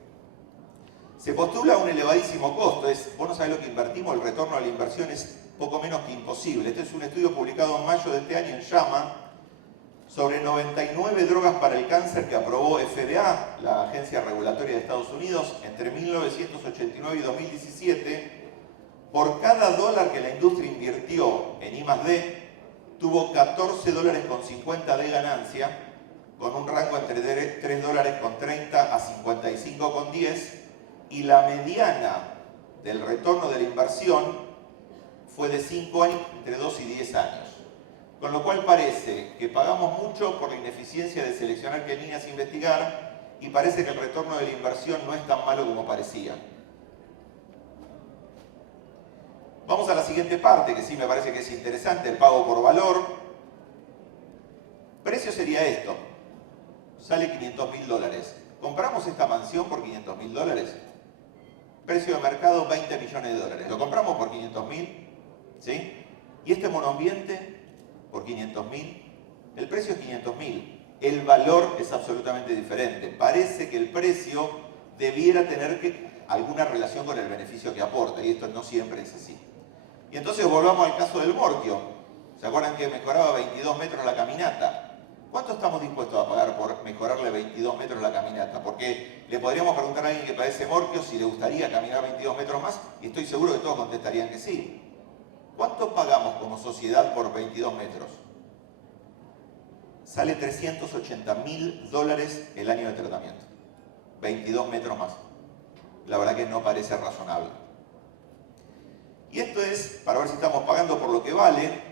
Se postula un elevadísimo costo, vos no sabés lo que invertimos, el retorno a la inversión es poco menos que imposible. Este es un estudio publicado en mayo de este año en JAMA, sobre 99 drogas para el cáncer que aprobó FDA, la agencia regulatoria de Estados Unidos, entre 1989 y 2017, por cada dólar que la industria invirtió en I+D, tuvo 14 dólares con 50 de ganancia, con un rango entre 3 dólares con 30 a 55 con 10, y la mediana del retorno de la inversión fue de 5 años, entre 2 y 10 años. Con lo cual parece que pagamos mucho por la ineficiencia de seleccionar qué líneas investigar y parece que el retorno de la inversión no es tan malo como parecía. Vamos a la siguiente parte, que sí me parece que es interesante, el pago por valor. Precio sería esto. Sale 500.000 dólares. ¿Compramos esta mansión por 500.000 dólares? Precio de mercado 20 millones de dólares. ¿Lo compramos por 500.000? ¿Sí? ¿Y este monoambiente por 500.000? El precio es 500.000. El valor es absolutamente diferente. Parece que el precio debiera tener alguna relación con el beneficio que aporta, y esto no siempre es así. Y entonces volvamos al caso del Morquio. ¿Se acuerdan que mejoraba 22 metros la caminata? ¿Cuánto estamos dispuestos a pagar por mejorarle 22 metros la caminata? Porque le podríamos preguntar a alguien que padece Morquio si le gustaría caminar 22 metros más, y estoy seguro que todos contestarían que sí. ¿Cuánto pagamos como sociedad por 22 metros? Sale 380.000 dólares el año de tratamiento. 22 metros más. La verdad que no parece razonable. Y esto es para ver si estamos pagando por lo que vale,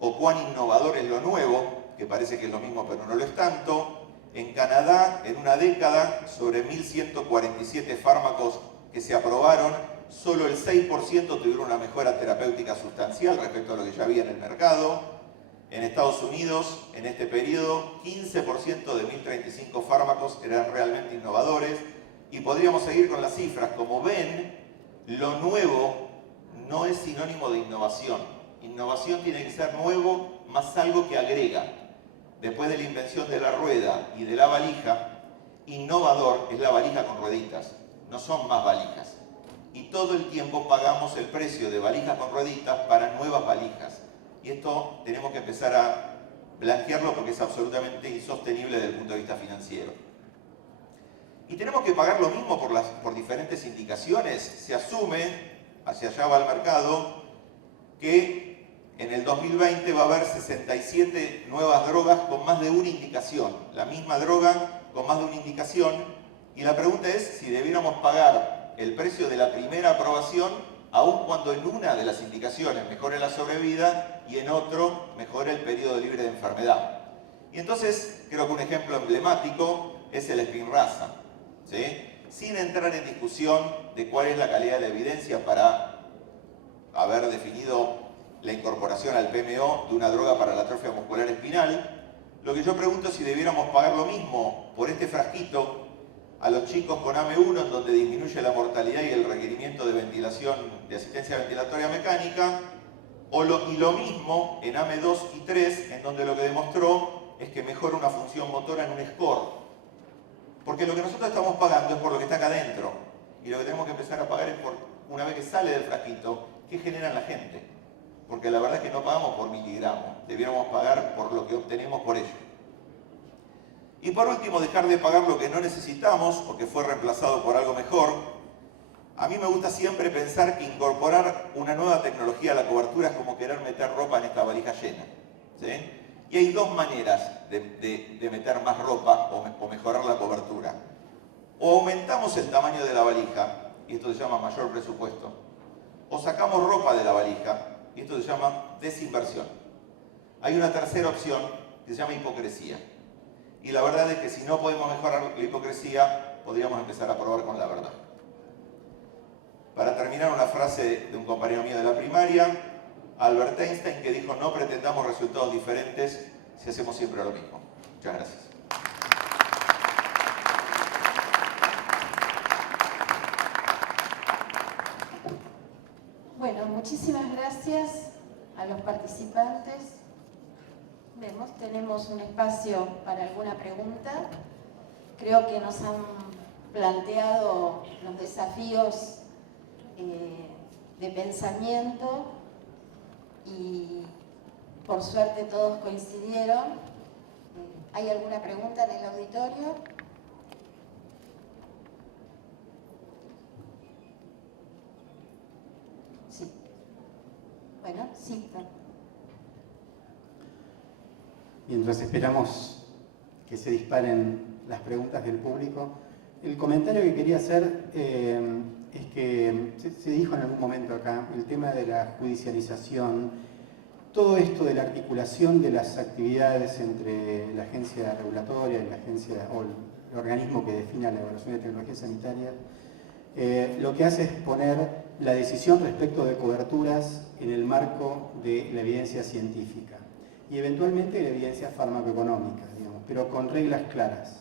o cuán innovador es lo nuevo, que parece que es lo mismo pero no lo es tanto. En Canadá, en una década, sobre 1.147 fármacos que se aprobaron, solo el 6% tuvieron una mejora terapéutica sustancial respecto a lo que ya había en el mercado. En Estados Unidos, en este periodo, 15% de 1.035 fármacos eran realmente innovadores. Y podríamos seguir con las cifras. Como ven, lo nuevo no es sinónimo de innovación. Innovación tiene que ser nuevo más algo que agrega. Después de la invención de la rueda y de la valija, innovador es la valija con rueditas. No son más valijas. Y todo el tiempo pagamos el precio de valijas con rueditas para nuevas valijas. Y esto tenemos que empezar a blanquearlo porque es absolutamente insostenible desde el punto de vista financiero. Y tenemos que pagar lo mismo por diferentes indicaciones. Se asume, hacia allá va el mercado, que en el 2020 va a haber 67 nuevas drogas con más de una indicación. La misma droga con más de una indicación. Y la pregunta es si debiéramos pagar el precio de la primera aprobación, aun cuando en una de las indicaciones mejore la sobrevida y en otro mejore el periodo libre de enfermedad. Y entonces, creo que un ejemplo emblemático es el Spinraza, ¿sí? Sin entrar en discusión de cuál es la calidad de la evidencia para haber definido la incorporación al PMO de una droga para la atrofia muscular espinal, lo que yo pregunto es si debiéramos pagar lo mismo por este frasquito a los chicos con AME1, en donde disminuye la mortalidad y el requerimiento de ventilación, de asistencia ventilatoria mecánica, y lo mismo en AME2 y 3, en donde lo que demostró es que mejora una función motora en un score. Porque lo que nosotros estamos pagando es por lo que está acá adentro, y lo que tenemos que empezar a pagar es por, una vez que sale del frasquito, qué genera en la gente. Porque la verdad es que no pagamos por miligramos, debiéramos pagar por lo que obtenemos por ello. Y por último, dejar de pagar lo que no necesitamos o que fue reemplazado por algo mejor. A mí me gusta siempre pensar que incorporar una nueva tecnología a la cobertura es como querer meter ropa en esta valija llena, ¿sí? Y hay dos maneras de meter más ropa o mejorar la cobertura. O aumentamos el tamaño de la valija, y esto se llama mayor presupuesto, o sacamos ropa de la valija, y esto se llama desinversión. Hay una tercera opción que se llama hipocresía. Y la verdad es que si no podemos mejorar la hipocresía, podríamos empezar a probar con la verdad. Para terminar, una frase de un compañero mío de la primaria, Albert Einstein, que dijo: no pretendamos resultados diferentes si hacemos siempre lo mismo. Muchas gracias. Bueno, muchísimas gracias a los participantes. Vemos, tenemos un espacio para alguna pregunta. Creo que nos han planteado los desafíos de pensamiento y por suerte todos coincidieron. ¿Hay alguna pregunta en el auditorio? Sí. Bueno, sí. Mientras esperamos que se disparen las preguntas del público, el comentario que quería hacer es que se dijo en algún momento acá, el tema de la judicialización, todo esto de la articulación de las actividades entre la agencia regulatoria y la agencia o el organismo que defina la evaluación de tecnologías sanitarias, lo que hace es poner la decisión respecto de coberturas en el marco de la evidencia científica y eventualmente la evidencia farmacoeconómica, digamos, pero con reglas claras.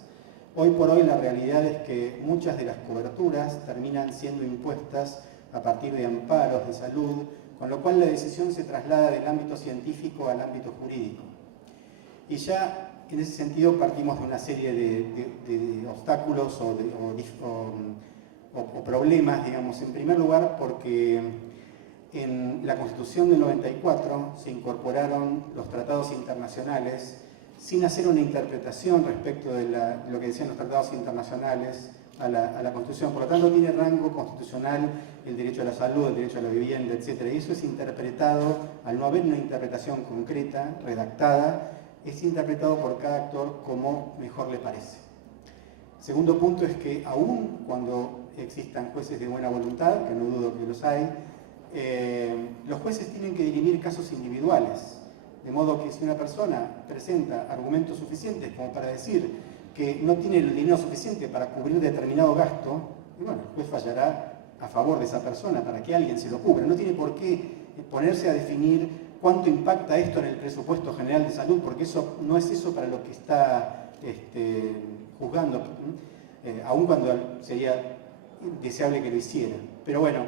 Hoy por hoy la realidad es que muchas de las coberturas terminan siendo impuestas a partir de amparos de salud, con lo cual la decisión se traslada del ámbito científico al ámbito jurídico. Y ya en ese sentido partimos de una serie de obstáculos o problemas, digamos, en primer lugar porque en la Constitución del 94 se incorporaron los tratados internacionales sin hacer una interpretación respecto de lo que decían los tratados internacionales a la Constitución. Por lo tanto, tiene rango constitucional el derecho a la salud, el derecho a la vivienda, etc. Y eso es interpretado, al no haber una interpretación concreta, redactada, es interpretado por cada actor como mejor le parece. Segundo punto es que aún cuando existan jueces de buena voluntad, que no dudo que los hay, los jueces tienen que dirimir casos individuales. De modo que si una persona presenta argumentos suficientes como para decir que no tiene el dinero suficiente para cubrir determinado gasto, y bueno, el juez fallará a favor de esa persona para que alguien se lo cubra. No tiene por qué ponerse a definir cuánto impacta esto en el presupuesto general de salud, porque eso no es eso para lo que está juzgando, aun cuando sería deseable que lo hiciera. Pero bueno,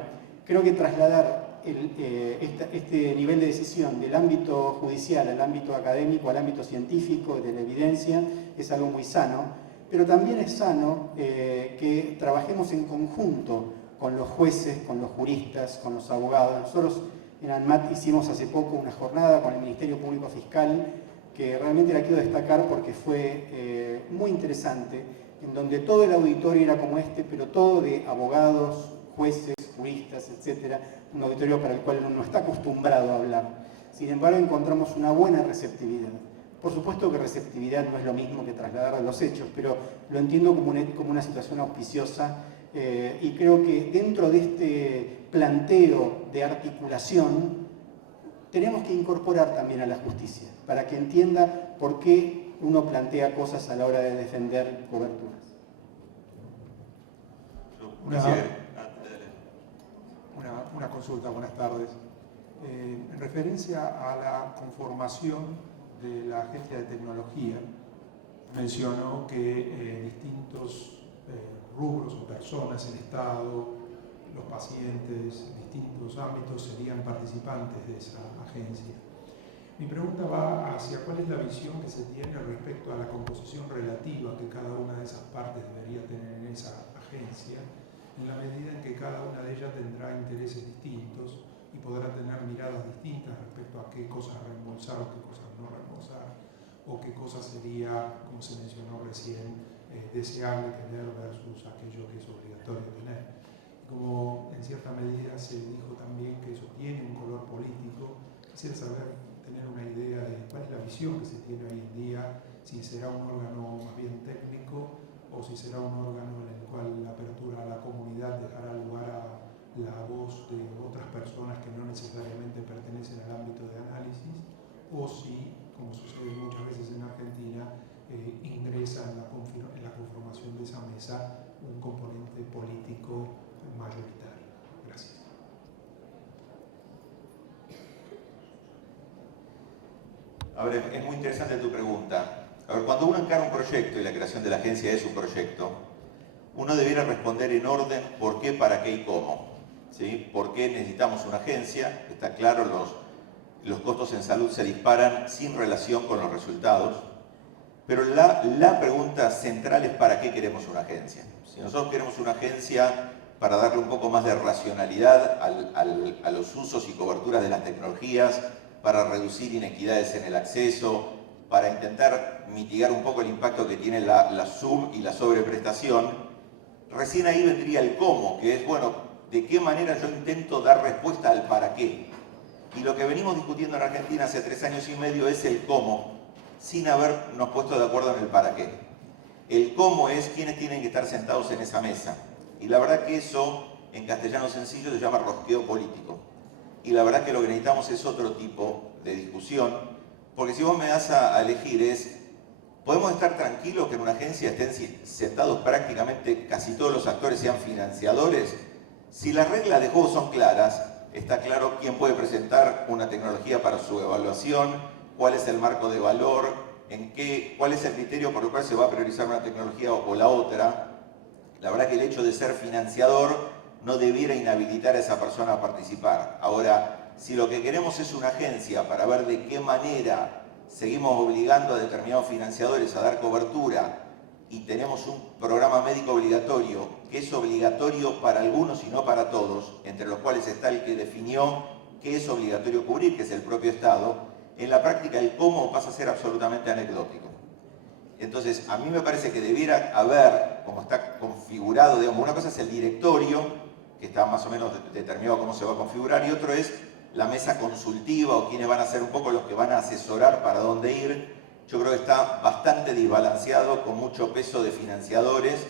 creo que trasladar este nivel de decisión del ámbito judicial al ámbito académico, al ámbito científico, de la evidencia, es algo muy sano, pero también es sano que trabajemos en conjunto con los jueces, con los juristas, con los abogados. Nosotros en ANMAT hicimos hace poco una jornada con el Ministerio Público Fiscal que realmente la quiero destacar porque fue muy interesante, en donde todo el auditorio era como este, pero todo de abogados, jueces, juristas, etcétera, un auditorio para el cual uno no está acostumbrado a hablar. Sin embargo, encontramos una buena receptividad. Por supuesto que receptividad no es lo mismo que trasladar a los hechos, pero lo entiendo como una situación auspiciosa y creo que dentro de este planteo de articulación tenemos que incorporar también a la justicia para que entienda por qué uno plantea cosas a la hora de defender coberturas. Una consulta, buenas tardes. En referencia a la conformación de la Agencia de Tecnología, mencionó que distintos rubros o personas, el Estado, los pacientes, distintos ámbitos serían participantes de esa agencia. Mi pregunta va hacia cuál es la visión que se tiene respecto a la composición relativa que cada una de esas partes debería tener en esa agencia, en la medida en que cada una de ellas tendrá intereses distintos y podrá tener miradas distintas respecto a qué cosas reembolsar o qué cosas no reembolsar, o qué cosas sería, como se mencionó recién, deseable tener versus aquello que es obligatorio tener. Y como en cierta medida se dijo también que eso tiene un color político, quisiera saber, tener una idea de cuál es la visión que se tiene hoy en día, si será un órgano más bien técnico o si será un órgano en el cual la apertura a la comunidad dejará lugar a la voz de otras personas que no necesariamente pertenecen al ámbito de análisis, o si, como sucede muchas veces en Argentina, ingresa en la conformación de esa mesa un componente político mayoritario. Gracias. A ver, es muy interesante tu pregunta. A ver, cuando uno encara un proyecto y la creación de la agencia es un proyecto, uno debiera responder en orden por qué, para qué y cómo. ¿Sí? ¿Por qué necesitamos una agencia? Está claro, los costos en salud se disparan sin relación con los resultados, pero la pregunta central es ¿para qué queremos una agencia? Si nosotros queremos una agencia para darle un poco más de racionalidad a los usos y coberturas de las tecnologías, para reducir inequidades en el acceso, para intentar mitigar un poco el impacto que tiene la sub y la sobreprestación. Recién ahí vendría el cómo, que es, bueno, de qué manera yo intento dar respuesta al para qué. Y lo que venimos discutiendo en Argentina hace 3 años y medio es el cómo, sin habernos puesto de acuerdo en el para qué. El cómo es quiénes tienen que estar sentados en esa mesa. Y la verdad que eso, en castellano sencillo, se llama rosqueo político. Y la verdad que lo que necesitamos es otro tipo de discusión, porque si vos me das a elegir es, ¿podemos estar tranquilos que en una agencia estén sentados prácticamente casi todos los actores sean financiadores? Si las reglas de juego son claras, está claro quién puede presentar una tecnología para su evaluación, cuál es el marco de valor, cuál es el criterio por el cual se va a priorizar una tecnología o la otra. La verdad que el hecho de ser financiador no debiera inhabilitar a esa persona a participar. Ahora, si lo que queremos es una agencia para ver de qué manera seguimos obligando a determinados financiadores a dar cobertura y tenemos un programa médico obligatorio que es obligatorio para algunos y no para todos, entre los cuales está el que definió qué es obligatorio cubrir, que es el propio Estado, en la práctica el cómo pasa a ser absolutamente anecdótico. Entonces, a mí me parece que debiera haber, como está configurado, digamos, una cosa es el directorio, que está más o menos determinado cómo se va a configurar, y otro es la mesa consultiva o quienes van a ser un poco los que van a asesorar para dónde ir. Yo creo que está bastante desbalanceado, con mucho peso de financiadores,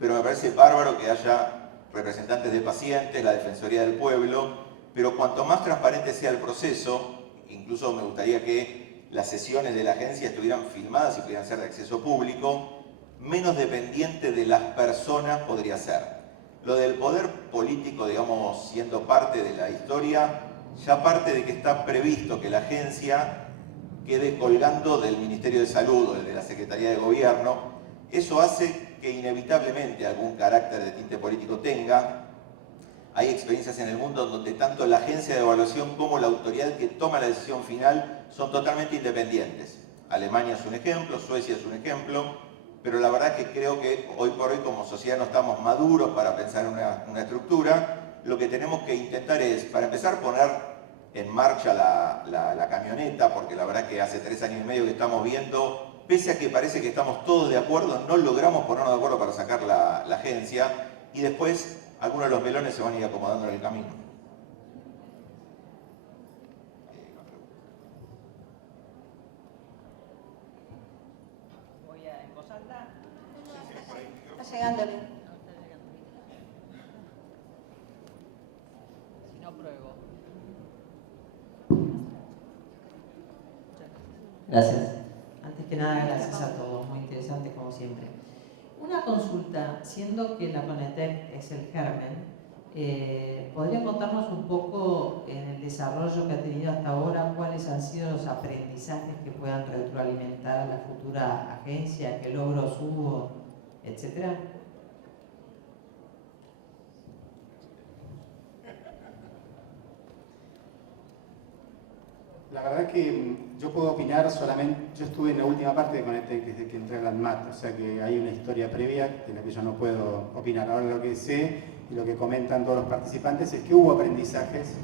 pero me parece bárbaro que haya representantes de pacientes, la Defensoría del Pueblo, pero cuanto más transparente sea el proceso, incluso me gustaría que las sesiones de la agencia estuvieran filmadas y pudieran ser de acceso público, menos dependiente de las personas podría ser. Lo del poder político, digamos, siendo parte de la historia, ya parte de que está previsto que la agencia quede colgando del Ministerio de Salud o de la Secretaría de Gobierno. Eso hace que inevitablemente algún carácter de tinte político tenga. Hay experiencias en el mundo donde tanto la agencia de evaluación como la autoridad que toma la decisión final son totalmente independientes. Alemania es un ejemplo, Suecia es un ejemplo, pero la verdad que creo que hoy por hoy como sociedad no estamos maduros para pensar en una estructura. Lo que tenemos que intentar es, para empezar, poner en marcha la camioneta, porque la verdad que hace 3 años y medio que estamos viendo, pese a que parece que estamos todos de acuerdo, no logramos ponernos de acuerdo para sacar la agencia, y después algunos de los melones se van a ir acomodando en el camino. Voy a en voz alta. Está llegándole. Si no, pruebo. Gracias. Antes que nada, gracias a todos. Muy interesante como siempre. Una consulta, siendo que la Conetec es el germen, ¿podría contarnos un poco en el desarrollo que ha tenido hasta ahora, cuáles han sido los aprendizajes que puedan retroalimentar a la futura agencia, qué logros hubo, etcétera? La verdad que yo puedo opinar solamente, yo estuve en la última parte de Conetec desde que entré a la ANMAT, o sea que hay una historia previa de la que yo no puedo opinar. Ahora lo que sé y lo que comentan todos los participantes es que hubo aprendizajes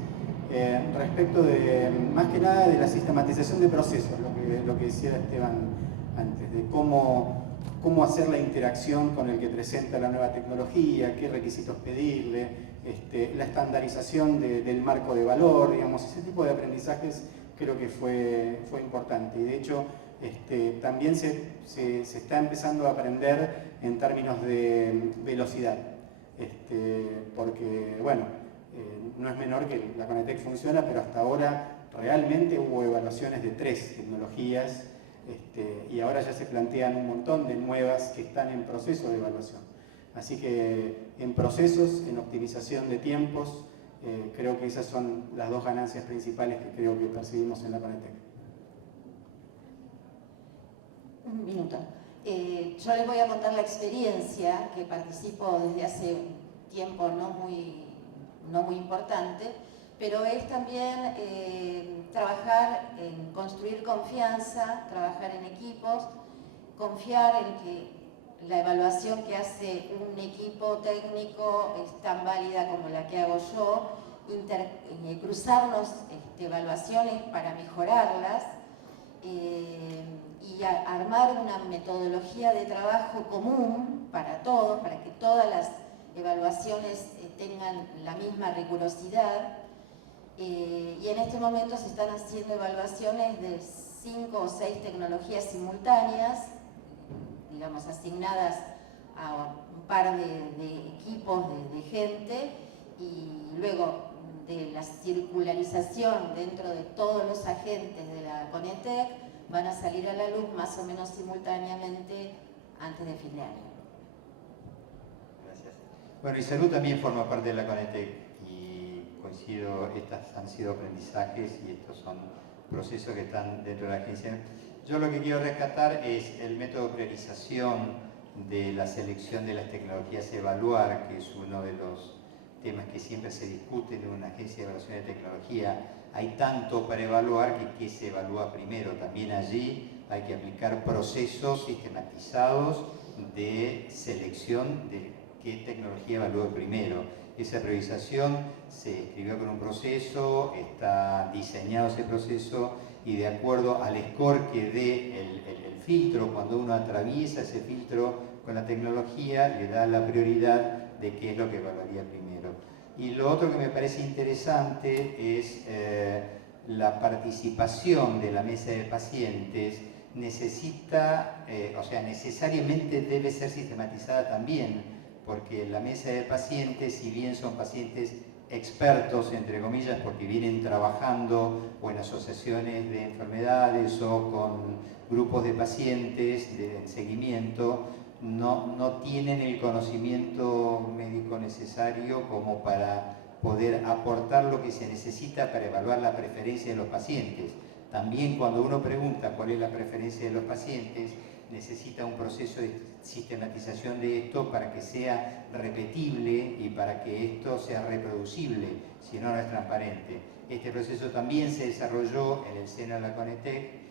respecto de, más que nada, de la sistematización de procesos, lo que decía Esteban antes, de cómo hacer la interacción con el que presenta la nueva tecnología, qué requisitos pedirle, la estandarización del marco de valor, digamos, ese tipo de aprendizajes creo que fue importante. Y de hecho, también se está empezando a aprender en términos de velocidad, porque, bueno, no es menor que la Conetec funciona, pero hasta ahora realmente hubo evaluaciones de 3 tecnologías, y ahora ya se plantean un montón de nuevas que están en proceso de evaluación. Así que en procesos, en optimización de tiempos, creo que esas son las 2 ganancias principales que creo que percibimos en la Conetec. Un minuto. Yo les voy a contar la experiencia que participo desde hace un tiempo no muy importante, pero es también trabajar en construir confianza, trabajar en equipos, confiar en que la evaluación que hace un equipo técnico es tan válida como la que hago yo, cruzarnos evaluaciones para mejorarlas, y armar una metodología de trabajo común para todos, para que todas las evaluaciones tengan la misma rigurosidad. Y en este momento se están haciendo evaluaciones de 5 o 6 tecnologías simultáneas, digamos, asignadas a un par de equipos de gente, y luego de la circularización dentro de todos los agentes de la Conetec van a salir a la luz más o menos simultáneamente antes de fin de año. Gracias. Bueno, y Salud también forma parte de la Conetec y coincido, estas han sido aprendizajes y estos son procesos que están dentro de la agencia. Yo lo que quiero rescatar es el método de priorización de la selección de las tecnologías a evaluar, que es uno de los temas que siempre se discuten en una agencia de evaluación de tecnología. Hay tanto para evaluar que qué se evalúa primero. También allí hay que aplicar procesos sistematizados de selección de qué tecnología evalúa primero. Esa priorización se escribió con un proceso, está diseñado ese proceso y de acuerdo al score que dé el filtro, cuando uno atraviesa ese filtro con la tecnología, le da la prioridad de qué es lo que evaluaría primero. Y lo otro que me parece interesante es la participación de la mesa de pacientes. Necesariamente debe ser sistematizada también, porque la mesa de pacientes, si bien son pacientes expertos, entre comillas, porque vienen trabajando o en asociaciones de enfermedades o con grupos de pacientes en seguimiento, no tienen el conocimiento médico necesario como para poder aportar lo que se necesita para evaluar la preferencia de los pacientes. También cuando uno pregunta cuál es la preferencia de los pacientes, necesita un proceso de sistematización de esto para que sea repetible y para que esto sea reproducible, si no, no es transparente. Este proceso también se desarrolló en el seno de la Conetec.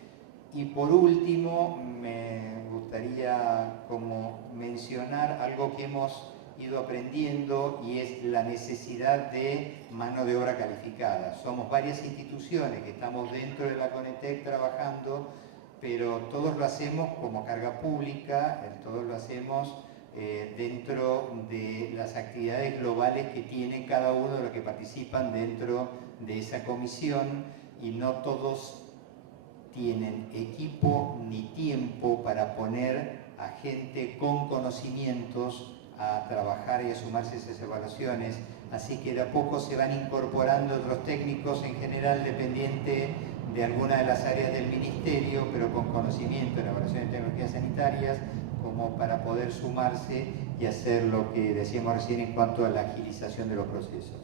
Y por último, me gustaría como mencionar algo que hemos ido aprendiendo y es la necesidad de mano de obra calificada. Somos varias instituciones que estamos dentro de la Conetec trabajando, pero todos lo hacemos como carga pública, todos lo hacemos dentro de las actividades globales que tienen cada uno de los que participan dentro de esa comisión, y no todos tienen equipo ni tiempo para poner a gente con conocimientos a trabajar y a sumarse a esas evaluaciones, así que de a poco se van incorporando otros técnicos, en general dependiente de alguna de las áreas del ministerio, pero con conocimiento en evaluación de tecnologías sanitarias, como para poder sumarse y hacer lo que decíamos recién en cuanto a la agilización de los procesos.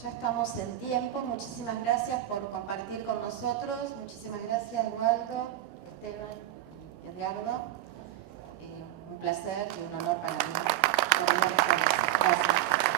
Ya estamos en tiempo. Muchísimas gracias por compartir con nosotros. Muchísimas gracias, Eduardo, Esteban y Edgardo. Un placer y un honor para mí. Gracias.